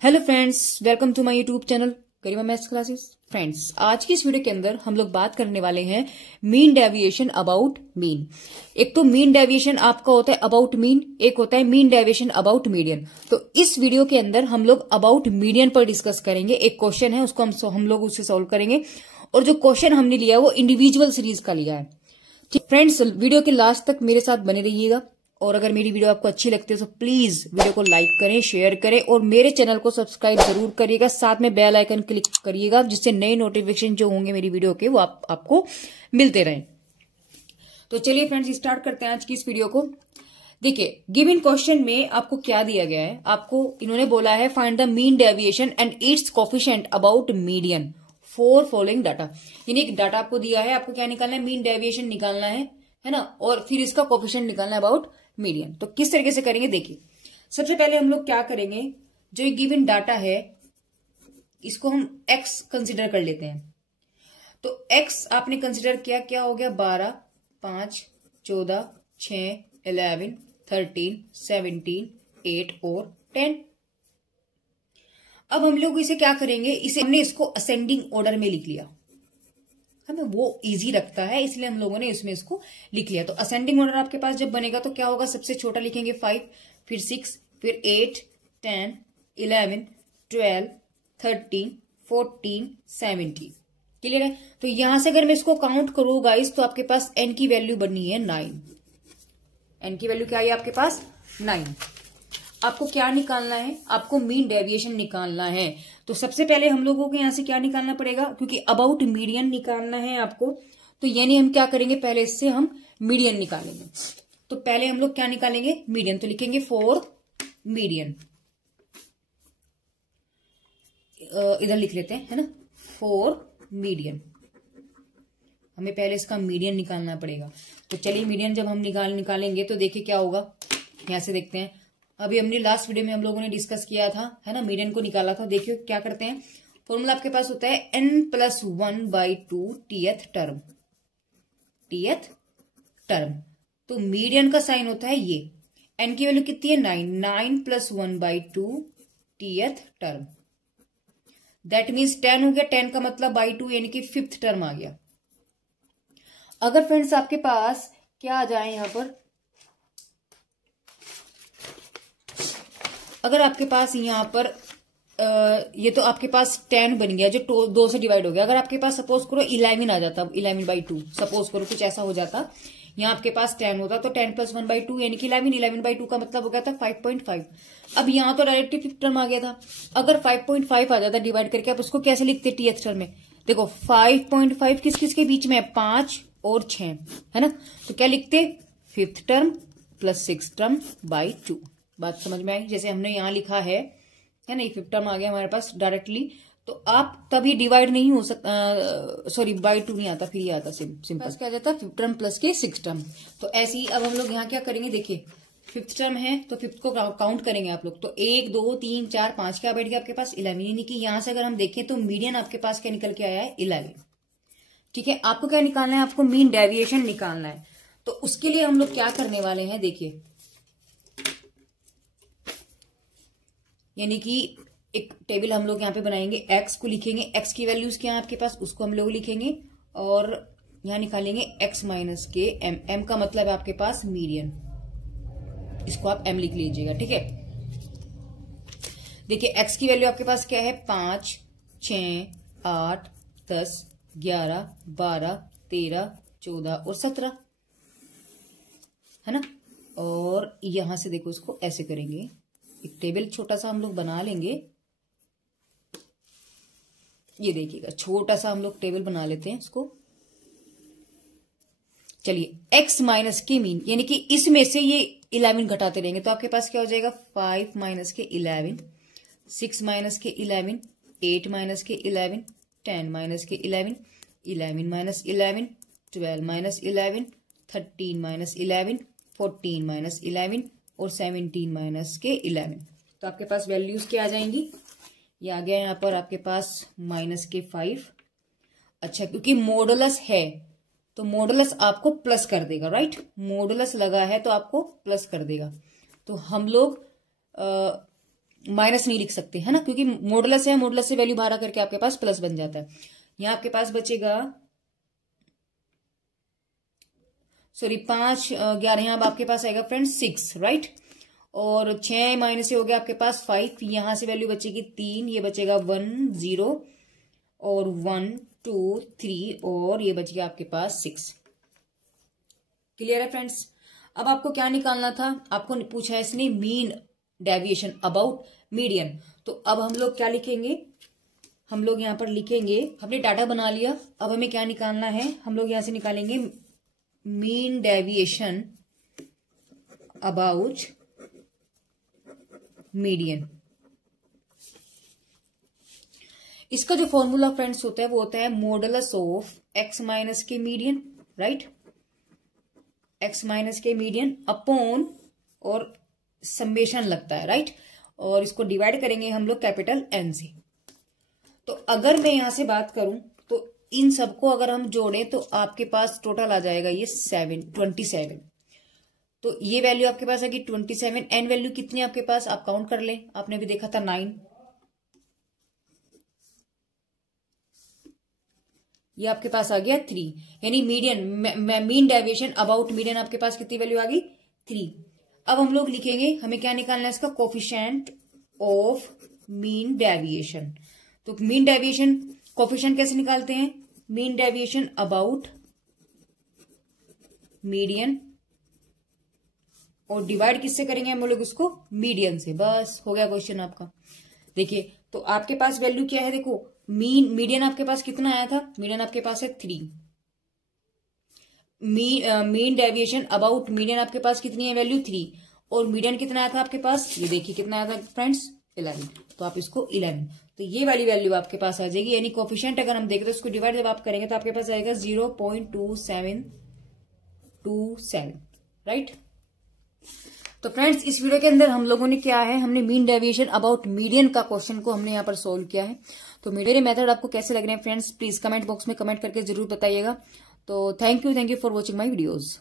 Hello friends, welcome to my YouTube channel Garima maths classes. Friends, आज की इस video के अंदर हम लोग बात करने वाले हैं मीन डेविएशन अबाउट मीन। एक तो मीन डेविएशन आपका होता है अबाउट मीन, एक होता है मीन डेविएशन अबाउट मीडियन। तो इस वीडियो के अंदर हम लोग अबाउट मीडियन पर डिस्कस करेंगे। एक क्वेश्चन है, उसको हम लोग उससे सॉल्व करेंगे, और जो क्वेश्चन हमने लिया है वो इंडिविजुअल सीरीज का लिया है। ठीक फ्रेंड्स, वीडियो के लास्ट तक मेरे साथ बने रहिएगा, और अगर मेरी वीडियो आपको अच्छी लगती है तो प्लीज वीडियो को लाइक करें, शेयर करें, और मेरे चैनल को सब्सक्राइब जरूर करिएगा। साथ में बेल आइकन क्लिक करिएगा, जिससे नए नोटिफिकेशन जो होंगे मेरी वीडियो के वो आपको मिलते रहें। तो चलिए फ्रेंड्स, स्टार्ट करते हैं आज की इस वीडियो को। देखिए, गिवन क्वेश्चन में आपको क्या दिया गया है। आपको इन्होंने बोला है find the mean deviation and it's coefficient about median for following data. यानी एक डाटा आपको दिया है, आपको क्या निकालना है, मीन डेविएशन निकालना है ना, और फिर इसका कोफिशिएंट निकालना है अबाउट मीडियन। तो किस तरीके से करेंगे, देखिए सबसे पहले हम लोग क्या करेंगे, जो ये गिवन डाटा है इसको हम x कंसीडर कर लेते हैं। तो x आपने कंसीडर किया, क्या हो गया, 12, 5, 14, 6, 11, 13, 17, 8 और 10। अब हम लोग इसे क्या करेंगे, इसे हमने इसको असेंडिंग ऑर्डर में लिख लिया, हमें वो इजी रखता है इसलिए हम लोगों ने इसमें इसको लिख लिया। तो असेंडिंग ऑर्डर आपके पास जब बनेगा तो क्या होगा, सबसे छोटा लिखेंगे 5, फिर 6, फिर 8, 10, 11, 12, 13, 14, 17। क्लियर है। तो यहां से अगर मैं इसको काउंट करूं गाइस, तो आपके पास n की वैल्यू बननी है 9। n की वैल्यू क्या है आपके पास, 9। आपको क्या निकालना है, आपको मीन डेविएशन निकालना है। तो सबसे पहले हम लोगों को यहां से क्या निकालना पड़ेगा, क्योंकि अबाउट मीडियन निकालना है आपको, तो यानी हम क्या करेंगे, पहले इससे हम मीडियन निकालेंगे। तो पहले हम लोग क्या निकालेंगे, मीडियन। तो लिखेंगे फॉर मीडियन, इधर लिख लेते हैं, है ना, फॉर मीडियन। हमें पहले इसका मीडियन निकालना पड़ेगा। तो चलिए मीडियन जब हम निकालेंगे तो देखिए क्या होगा, यहां से देखते हैं। अभी हमने लास्ट वीडियो में हम लोगों ने डिस्कस किया था, है ना, मीडियन को निकाला था। देखियो क्या करते हैं, फॉर्मूला आपके पास होता है n+1/2 टीएथ टर्म, टीएथ टर्म। तो मीडियन का साइन होता है ये, n की वैल्यू कितनी है, 9, 9+1/2 टीएथ टर्म। दैट मीन्स 10 हो गया, 10 का मतलब बाई 2 यानी कि 5th टर्म आ गया। अगर फ्रेंड्स आपके पास क्या आ जाए यहां पर, अगर आपके पास यहां पर ये तो आपके पास 10 बन गया, जो 2 से डिवाइड हो गया। अगर आपके पास सपोज करो 11 आ जाता, 11/2 सपोज करो कुछ ऐसा हो जाता, यहाँ आपके पास 10 होता, तो 10+1/2 यानी कि 11, 11/2 का मतलब हो गया था 5.5। अब यहाँ तो डायरेक्टली 5th टर्म आ गया था। अगर 5.5 आ जाता डिवाइड करके, आप उसको कैसे लिखते टीएथ टर्म में, देखो 5.5 किस किस के बीच में है, 5 और 6, है ना। तो क्या लिखते, 5th term plus 6th term by 2। बात समझ में आई, जैसे हमने यहाँ लिखा है ना, ये 5th टर्म आ गया हमारे पास डायरेक्टली। तो आप तभी डिवाइड नहीं हो सकता, सॉरी बाई 2 नहीं आता, फिर ये आता सिंपल क्या जाता, 5th टर्म प्लस के 6th टर्म। तो ऐसे ही अब हम लोग यहाँ क्या करेंगे, देखिए 5th टर्म है तो 5th को काउंट करेंगे आप लोग। तो 1, 2, 3, 4, 5 क्या बैठ गया आपके पास, 11। यानी कि यहां से अगर हम देखें तो मीडियन आपके पास क्या निकल के आया है, 11। ठीक है, आपको क्या निकालना है, आपको मीन डेविएशन निकालना है। तो उसके लिए हम लोग क्या करने वाले हैं, देखिए यानी कि एक टेबल हम लोग यहाँ पे बनाएंगे, x को लिखेंगे, x की वैल्यूज क्या है आपके पास, उसको हम लोग लिखेंगे, और यहाँ निकालेंगे x माइनस के m। m का मतलब है आपके पास मीडियन, इसको आप m लिख लीजिएगा। ठीक है, देखिए x की वैल्यू आपके पास क्या है, 5, 6, 8, 10, 11, 12, 13, 14 और 17, है ना। और यहां से देखो इसको ऐसे करेंगे, एक टेबल छोटा सा हम लोग बना लेंगे। ये देखिएगा छोटा सा हम लोग टेबल बना लेते हैं इसको। चलिए x माइनस के मीन, यानी कि इसमें से ये 11 घटाते रहेंगे, तो आपके पास क्या हो जाएगा, 5 माइनस के 11, 6 माइनस के 11, 8 माइनस के 11, 10 माइनस के 11, 11 माइनस 11, 12 माइनस 11, 13 माइनस 11, 14 माइनस 11 और 17 माइनस के 11। तो आपके पास वैल्यूज क्या आ जाएंगी, ये आ गया यहाँ पर आपके पास माइनस के 5। अच्छा, क्योंकि मॉडुलस है तो मॉडुलस आपको प्लस कर देगा, राइट, मॉडुलस लगा है तो आपको प्लस कर देगा। तो हम लोग माइनस नहीं लिख सकते, है ना, क्योंकि मॉडुलस है, मॉडुलस से वैल्यू बाहर करके आपके पास प्लस बन जाता है। यहाँ आपके पास बचेगा 5 11, यहाँ आपके पास आएगा फ्रेंड्स 6, राइट। और 6 माइनस से हो गया आपके पास 5, यहां से वैल्यू बचेगी 3, ये बचेगा 1 0 और 1 2 3 और ये बच गया आपके पास 6। क्लियर है फ्रेंड्स। अब आपको क्या निकालना था, आपको पूछा है इसने मीन डेविएशन अबाउट मीडियन। तो अब हम लोग क्या लिखेंगे, हम लोग यहां पर लिखेंगे, हमने डाटा बना लिया, अब हमें क्या निकालना है, हम लोग यहां से निकालेंगे मीन डेविएशन अबाउट मीडियन। इसका जो फॉर्मूला फ्रेंड्स होता है वो होता है मॉडुलस ऑफ एक्स माइनस के मीडियन, राइट, एक्स माइनस के मीडियन अपॉन और समेशन लगता है, राइट, और इसको डिवाइड करेंगे हम लोग कैपिटल एन से। तो अगर मैं यहां से बात करूं तो इन सबको अगर हम जोड़ें तो आपके पास टोटल आ जाएगा ये 27। तो ये वैल्यू आपके पास आएगी 27। एन वैल्यू कितनी आपके पास, आप काउंट कर ले, आपने भी देखा था 9। ये आपके पास आ गया 3, यानी median mean deviation about median आपके पास कितनी वैल्यू आ गई 3। अब हम लोग लिखेंगे, हमें क्या निकालना है इसका, कोफिशिएंट ऑफ मीन डेविएशन। तो मीन डेविएशन कोफिशिएंट कैसे निकालते हैं, मीन डेविएशन अबाउट मीडियन और डिवाइड किससे करेंगे हम लोग उसको, मीडियन से। बस हो गया क्वेश्चन आपका। देखिए तो आपके पास वैल्यू क्या है, देखो मीडियन आपके पास कितना आया था, मीडियन आपके पास है 3। मीन डेविएशन अबाउट मीडियन आपके पास कितनी है वैल्यू 3, और मीडियन कितना आया था आपके पास, ये देखिए कितना आया था फ्रेंड्स 11। तो आप इसको 11, तो ये वाली वैल्यू आपके पास आ जाएगी, यानी कोफिशिएंट अगर हम देखें तो इसको डिवाइड जब आप करेंगे तो आपके पास आएगा 0.2727, राइट। तो फ्रेंड्स इस वीडियो के अंदर हम लोगों ने क्या है, हमने मीन डेविएशन अबाउट मीडियन का क्वेश्चन को हमने यहाँ पर सोल्व किया है। तो मेरे मेथड आपको कैसे लग रहे हैं फ्रेंड्स, प्लीज कमेंट बॉक्स में कमेंट करके जरूर बताइएगा। तो thank you for watching my videos.